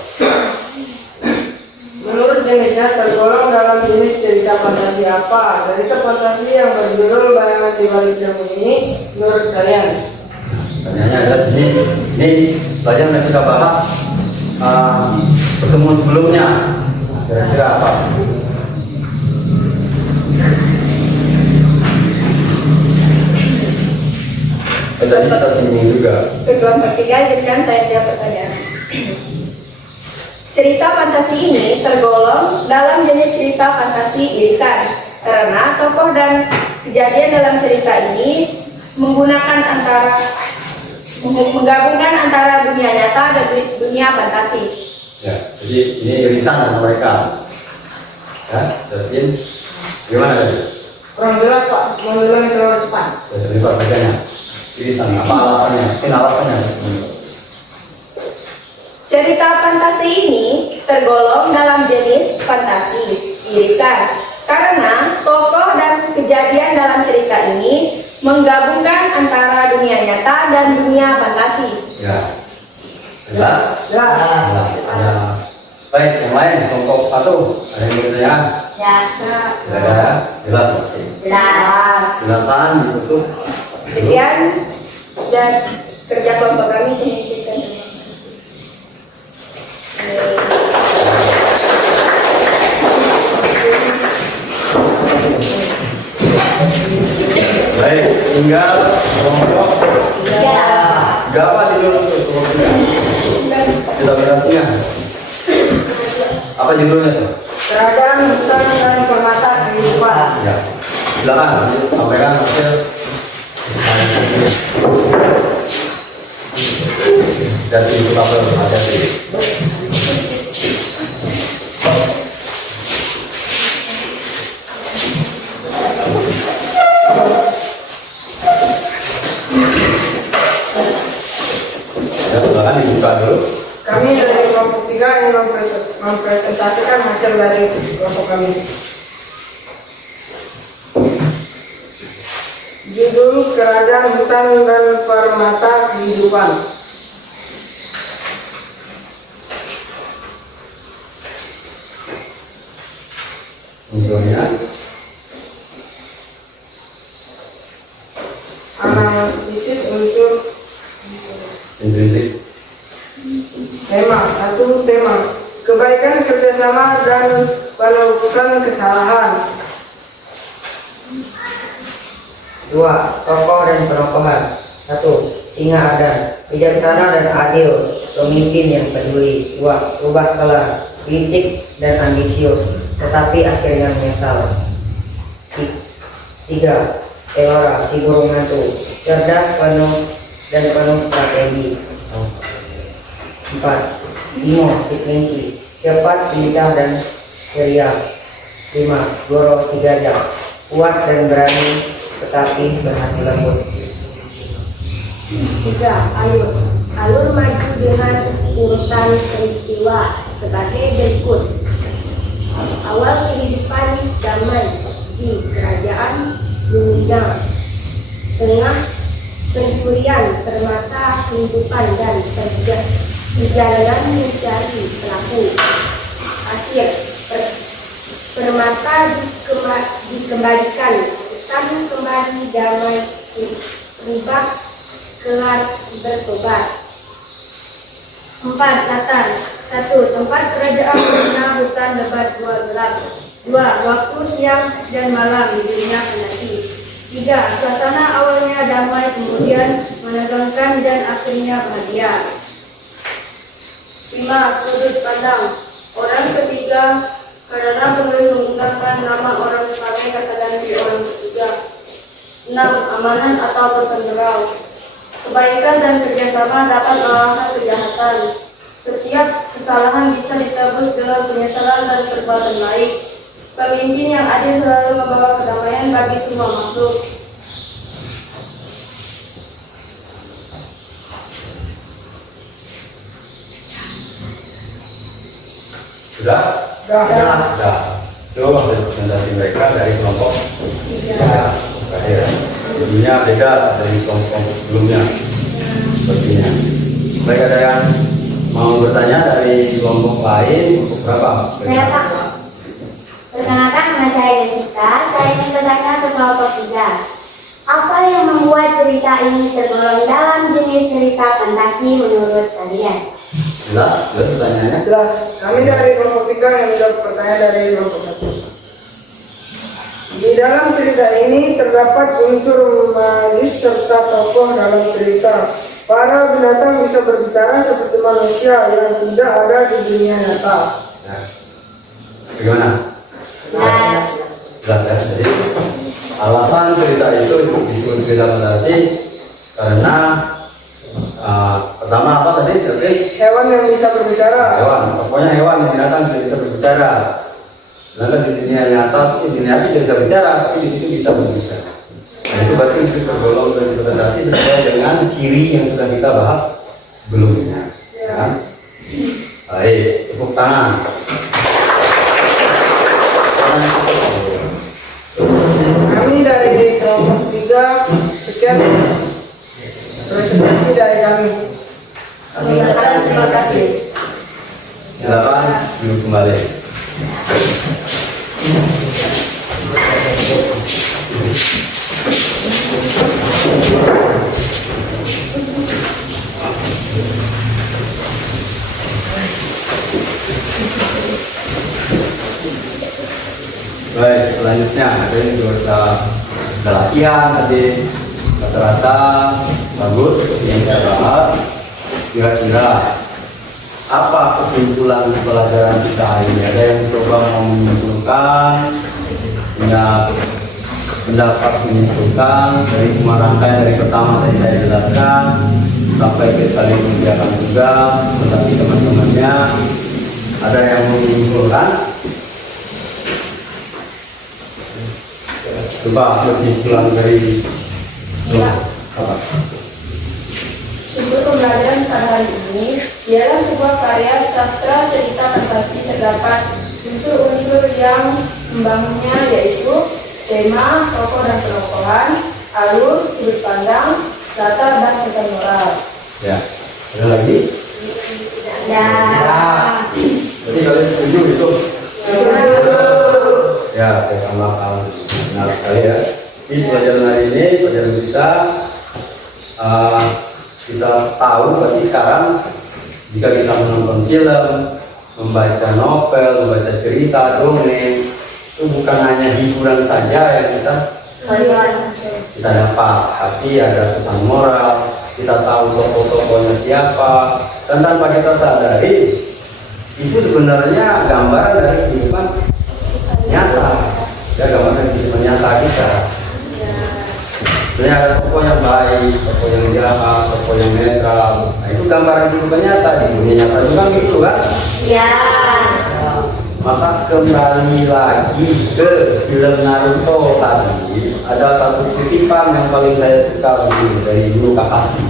Menurut jenisnya tergolong dalam jenis cerita fantasi apa? Cerita fantasi yang berjudul Bayangan di Balik Cermin ini menurut kalian? Pertanyaannya adalah ini pelajaran yang kita bahas pertemuan sebelumnya. Kira-kira apa? Tadi kita singgung juga. Ke kelompok 3 jadikan saya jawab pertanyaan. Cerita fantasi ini tergolong dalam jenis cerita fantasi irisan karena tokoh dan kejadian dalam cerita ini menggabungkan antara dunia nyata dan dunia fantasi. Ya, jadi ini irisan sama mereka. Ya, jadi gimana tadi? Kurang jelas Pak, mengulangi terlalu cepat. Jadi Pak bacanya. Irisan apa alasannya? Mungkin alasannya. Cerita fantasi ini tergolong dalam jenis fantasi irisan karena tokoh dan kejadian dalam cerita ini menggabungkan antara dunia nyata dan dunia fantasi. Ya. Jelas? Jelas. Ya. Baik, yang lain kelompok 1 ada yang bertanya? Ya, Silakan. Jelas. jelas. Silakan ditutup. Sekian dan kerja kelompok kami ini kita. Baik, tinggal kelompok Ya. berapa judul untuk kelompoknya? Kita berartinya. Apa judulnya tuh? Kerajaan hutan dan permata kehidupan. Ya. Silakan sampaikan hasil. Dari itu apa ada sih? Ya, silakan dibuka dulu. Kami dari kelompok 3 ingin mempresentasikan hasil dari kelompok kami. Judul Kerajaan Hutan dan Permata Kehidupan. Unsurnya Analisis unsur intrinsik. tema. 1. Tema kebaikan kerjasama dan penelusuran kesalahan. 2. Tokoh dan perokohan. 1. Singa Adan, bijaksana dan adil, pemimpin yang peduli. 2. Rubah kelar, licik dan ambisius, tetapi akhirnya menyesal. 3. Elora, si burung hantu, cerdas penuh strategi. 4. Bimo, si kelinci, cepat, lincah dan ceria. 5. Goro, si gajah, kuat dan berani tetapi berhati lembut. 3. Alur maju dengan urutan peristiwa sebagai berikut. Awal kehidupan zaman di kerajaan dunia, tengah pencurian permata kehidupan dan perjalanan mencari pelaku. Akhir permata dikembalikan, hutan kembali damai, rubah kelar bertobat. 4. Latar. 1. Tempat kerajaan Medina, hutan lebat 2 gelap. 2. Waktu siang dan malam di dunia penanti. 3. Suasana awalnya damai, kemudian menegangkan dan akhirnya bahagia. 5. Sudut pandang. Orang ketiga karena penulis menggunakan nama orang sebagai kata ganti orang ketiga. 6. Amanan atau pesan moral. Kebaikan dan kerjasama dapat mengalahkan kejahatan. Setiap kesalahan bisa ditebus dengan penyesalan dan perbuatan baik. Pemimpin yang adil selalu membawa kedamaian bagi semua makhluk. Sudah? Sudah. Itu presentasi mereka dari kelompok 3. Tentunya beda dari kelompok sebelumnya. Sepertinya. Baik, ada yang mau bertanya dari kelompok lain? Kelompok berapa? Saya Pak. Perkenalkan, nama saya Jessica. Saya ingin bertanya ke kelompok 3. Apa yang membuat cerita ini tergolong dalam jenis cerita fantasi menurut kalian? Jelas pertanyaannya? Jelas. Kami dari kelompok 3 yang menjawab pertanyaan dari kelompok 1. Di dalam cerita ini terdapat unsur magis serta tokoh dalam cerita. Para binatang bisa berbicara seperti manusia yang tidak ada di dunia nyata. Nah, bagaimana? Jelas. Jelas ya. Jadi alasan cerita itu disebut cerita fantasi karena pertama apa tadi? Hewan yang bisa berbicara. Hewan, pokoknya hewan yang binatang bisa berbicara. Sedangkan di dunia nyata, di dunia tidak bisa bicara, tapi di situ bisa berbicara. Nah, itu berarti itu tergolong dari fantasi sesuai dengan ciri yang sudah kita bahas sebelumnya. Ya. Baik, tepuk tangan. Kami dari kelompok 3 sekian presentasi dari kami. Kami katakan terima kasih. Silakan duduk kembali. Baik, selanjutnya ini kita latihan tadi rata-rata bagus yang saya bahas. Kira-kira apa kesimpulan pelajaran kita hari ini? Ada yang coba mau menyimpulkan, punya pendapat menyimpulkan dari semua rangkaian dari pertama tadi saya jelaskan sampai ke saling mengerjakan juga, tetapi teman-temannya ada yang mau menyimpulkan? Coba kesimpulan dari apa? Untuk pembelajaran pada hari ini, dalam sebuah karya sastra cerita fantasi terdapat unsur-unsur yang membangunnya, yaitu tema, tokoh dan penokohan, alur, sudut pandang, latar dan pesan moral. Ya, ada lagi? Ya. Jadi kalian setuju itu? Ya, saya tambahkan. Benar sekali ya. Di pelajaran hari ini, pelajaran kita tahu berarti sekarang jika kita menonton film, membaca novel, membaca cerita, dongeng, itu bukan hanya hiburan saja yang kita dapat, tapi ada pesan moral, kita tahu tokoh-tokohnya siapa, dan tanpa kita sadari itu sebenarnya gambaran dari kehidupan nyata, ya gambaran kehidupan nyata kita. Sebenarnya ada tokoh yang baik, tokoh yang jahat, tokoh yang netral. Nah, itu gambaran kehidupan nyata di dunia nyata juga gitu kan? Ya. Maka kembali lagi ke film Naruto tadi, ada satu kutipan yang paling saya suka dari Guru Kakashi.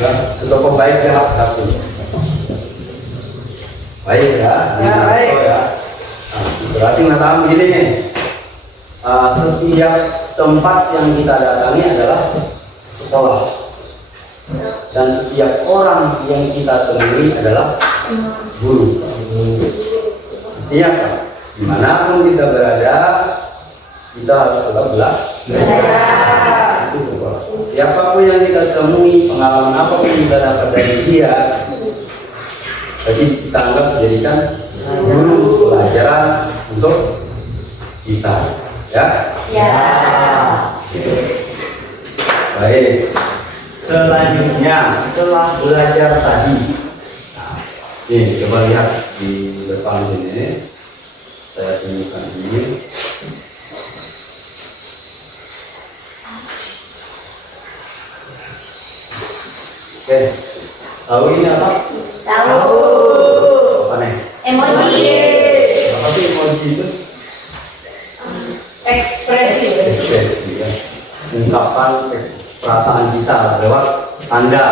Ya, tokoh baik ya satu. Baik ya, baik. ya. Nah, berarti mengatakan begini nih. Setiap tempat yang kita datangi adalah sekolah, dan setiap orang yang kita temui adalah guru. Artinya apa? Dimanapun kita berada, kita harus tetap belajar. Itu sekolah. Siapapun yang kita temui, pengalaman apapun kita dapat dari dia, jadi kita anggap jadikan guru pelajaran untuk kita. Ya? Ya. Baik. Selanjutnya setelah belajar tadi, nah, ini coba lihat di depan ini, saya tunjukkan ini. Oke, tahu ini apa? Tahu. Apa nih? Emoji. Apa sih emoji itu? Ekspresi. Ekspresi ya. Ungkapan perasaan kita lewat tanda.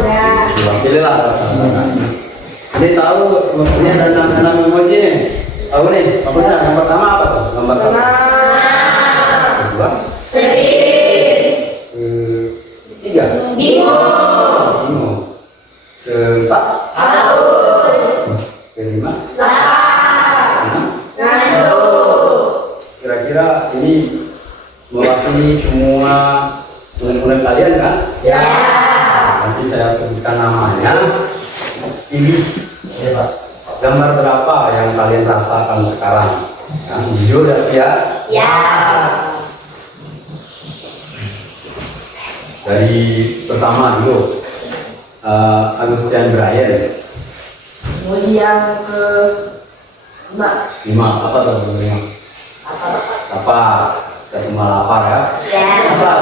Ya. Pilihlah perasaan tanda. Ini tahu ini ada enam emoji nih. Tahu nih? Maksudnya yang pertama apa tuh? Gambar satu. Kedua. Sedih. Ketiga. Bingung. Bingung. Keempat. Haus. Kelima. Lapar. Enam. Ngantuk. Kira-kira ini mewakili semua murid-murid kalian kan? Ya. Nanti saya sebutkan namanya. Ini gambar berapa yang kalian rasakan sekarang? Yang jujur ya? Ya. Dari pertama dulu, Agustian Brian. Kemudian ke 5 apa tuh? 5 apa? Kita semua lapar ya? Ya. Apa?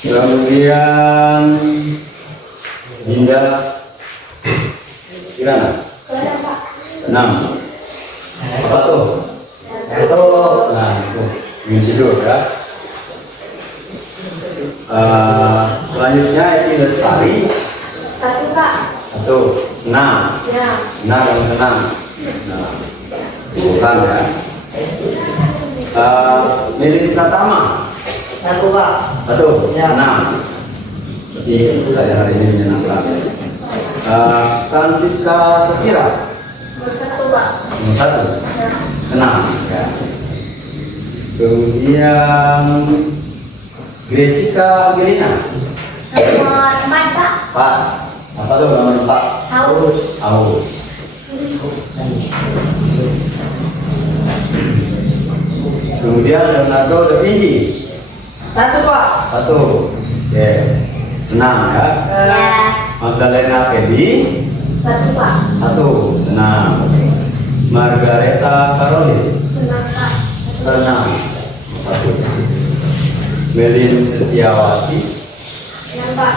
Kemudian Dinda Kirana 6. Apa tuh? Nah, itu ingin tidur ya. Selanjutnya ini Lestari 1 Pak. 1. 6. Ya. 6 yang senang. Nah, bukan ya. Milik Pratama 1 Pak. 1. Ya. 6. Seperti itu saya hari ini menyenangkan. Francisca Sekira 1 Pak. 1. Ya. 6 ya. Kemudian Jessica Gerina Nomor 4 Pak. 4. Apa tuh nomor 4? Haus. Aus. Kemudian Leonardo da Vinci 1 Pak. 1. Oke. Senang ya. Ya. Magdalena Feby 1 Pak. 1. Senang. Margareta Caroline Senang Pak. senang 1. Melin Setiawati 6 Pak.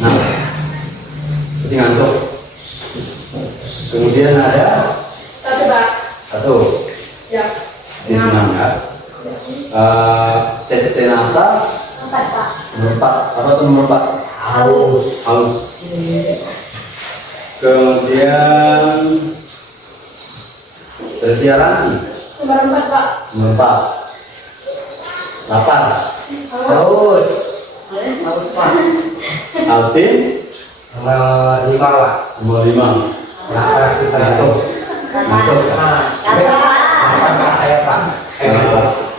6. Jadi ngantuk. Kemudian ada 1 Pak. 1. Ya. Ini senang ya. Senasa 4 Pak. nomor 4. Apa tuh nomor 4? Haus. Haus. Kemudian Tersiaranti Nomor 4 Pak. nomor 4. Lapar. Haus. Haus Pak. Alvin Nomor 5 Pak. nomor 5. Ngantuk. Ngantuk. Lapar Pak. Saya Pak.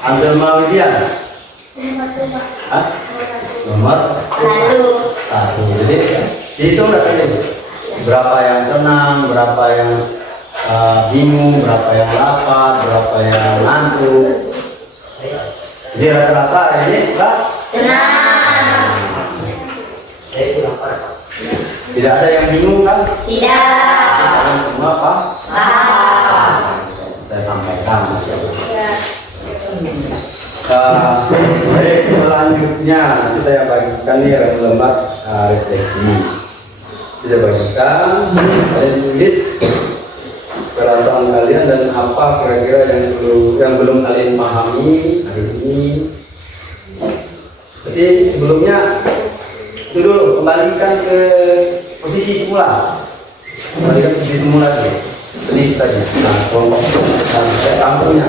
Anselma Widian Nomor 1 Pak. Hah? Nomor 1. 1. Jadi dihitung datanya berapa yang senang, berapa yang bingung, berapa yang lapar, berapa yang ngantuk. Jadi rata-rata ini enggak Senang. Saya kurang Pak. tidak ada yang bingung kan? Tidak. Semua apa? Paham. Saya sampaikan. Ya. Baik, selanjutnya nanti saya bagikan nih lembar refleksi. Kita bagikan, kalian tulis perasaan kalian dan apa kira-kira yang belum kalian pahami hari ini. Jadi sebelumnya itu dulu kembalikan ke posisi semula. Kembalikan ke posisi semula dulu. Jadi tadi, nah kelompok saya tampungnya.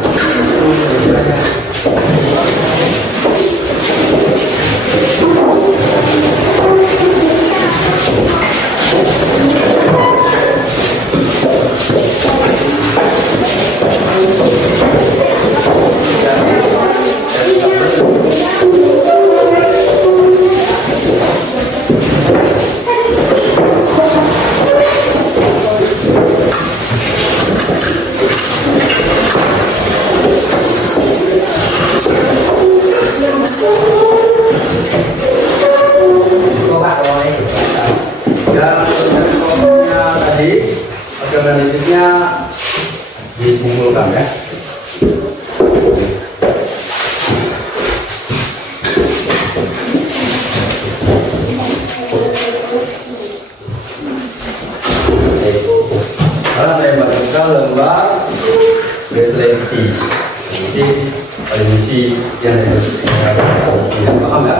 Selanjutnya dikumpulkan ya. Sekarang saya bacakan lembar refleksi. Jadi refleksi yang paham ya?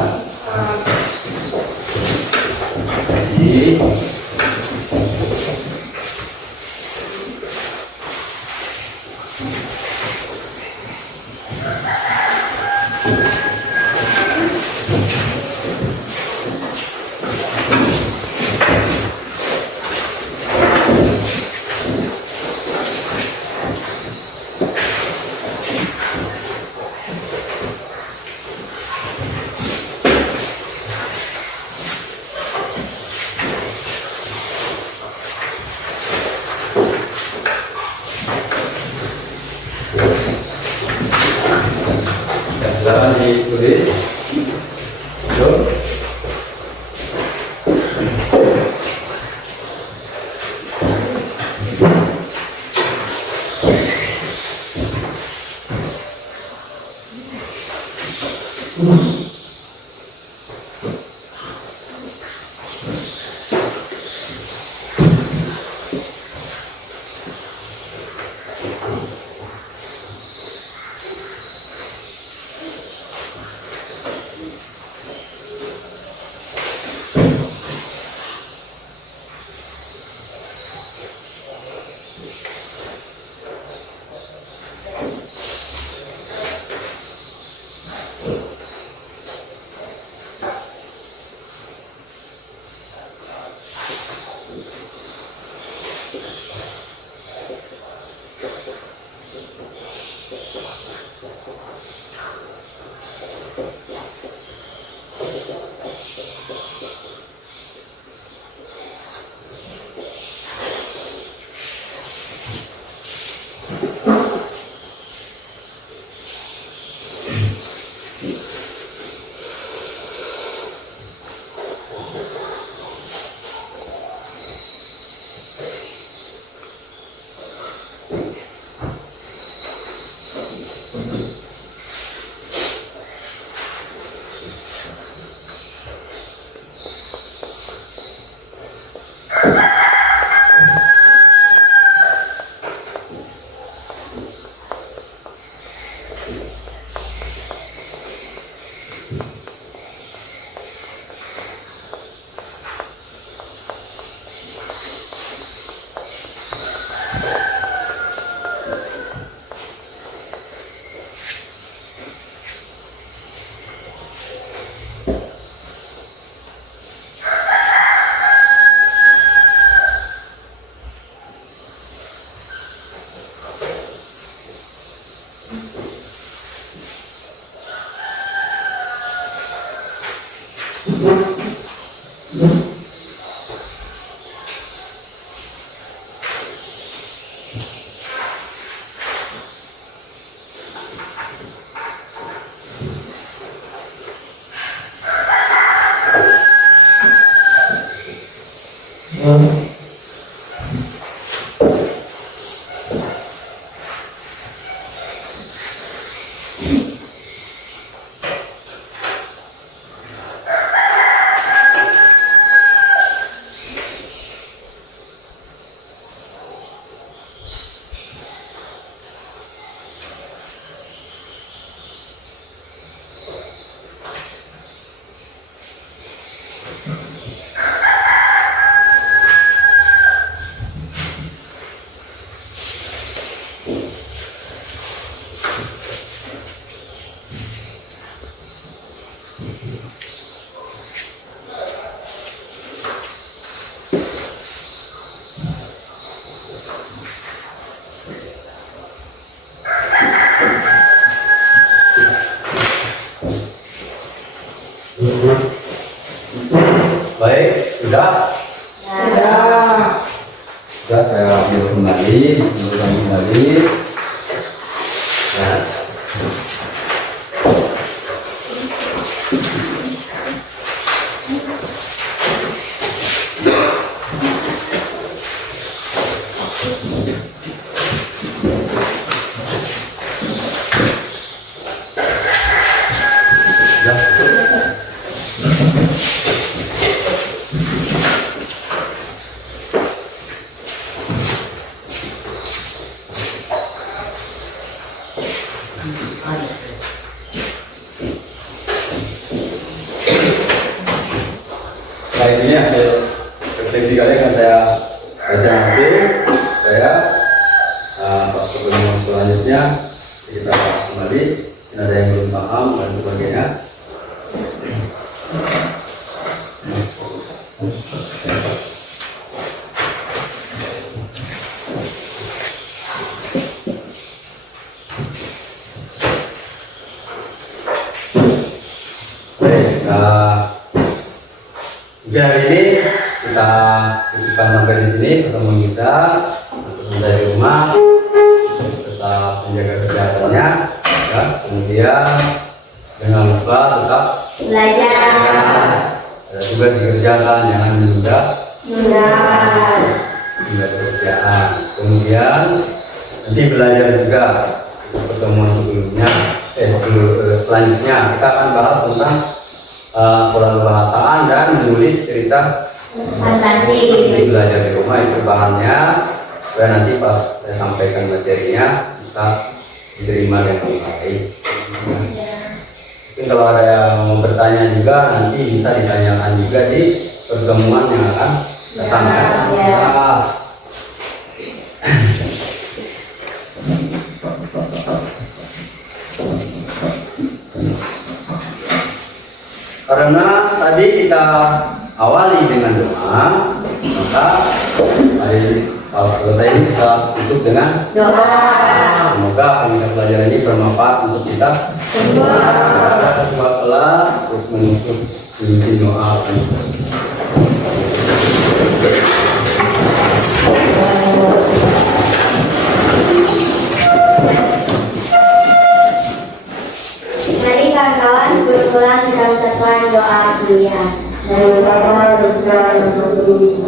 Jadi sekarang ditulis. Baik, sudah. Sudah saya ambil kembali, ulang kembali. Nah. Nah ini hasil refleksi kalian yang saya baca nanti saya pas pertemuan selanjutnya kita kembali. Ini ada yang belum paham dan sebagainya. Baik, hari ini kita cukupkan sampai di sini pertemuan kita. Untuk dari rumah tetap menjaga kesehatannya, ya. Kemudian jangan lupa tetap Belajar. ada juga dikerjakan, jangan menunda pekerjaan. Kemudian nanti belajar juga pertemuan sebelumnya, selanjutnya kita akan bahas tentang pola bahasaan dan menulis cerita Fantasi. Jadi belajar di rumah itu bahannya, supaya nanti pas saya sampaikan materinya bisa diterima dengan baik. Mungkin kalau ada yang mau bertanya juga nanti bisa ditanyakan juga di pertemuan yang akan datang. Ya. Karena tadi kita awali dengan doa, maka hari selesai ini kita tutup dengan Doa. semoga pengingat pelajaran ini bermanfaat untuk kita semua kelas terus menutup memimpin doa. Mari kawan-kawan berulang kita ucapkan doa dulu ya. Yang pertama, doa yang terus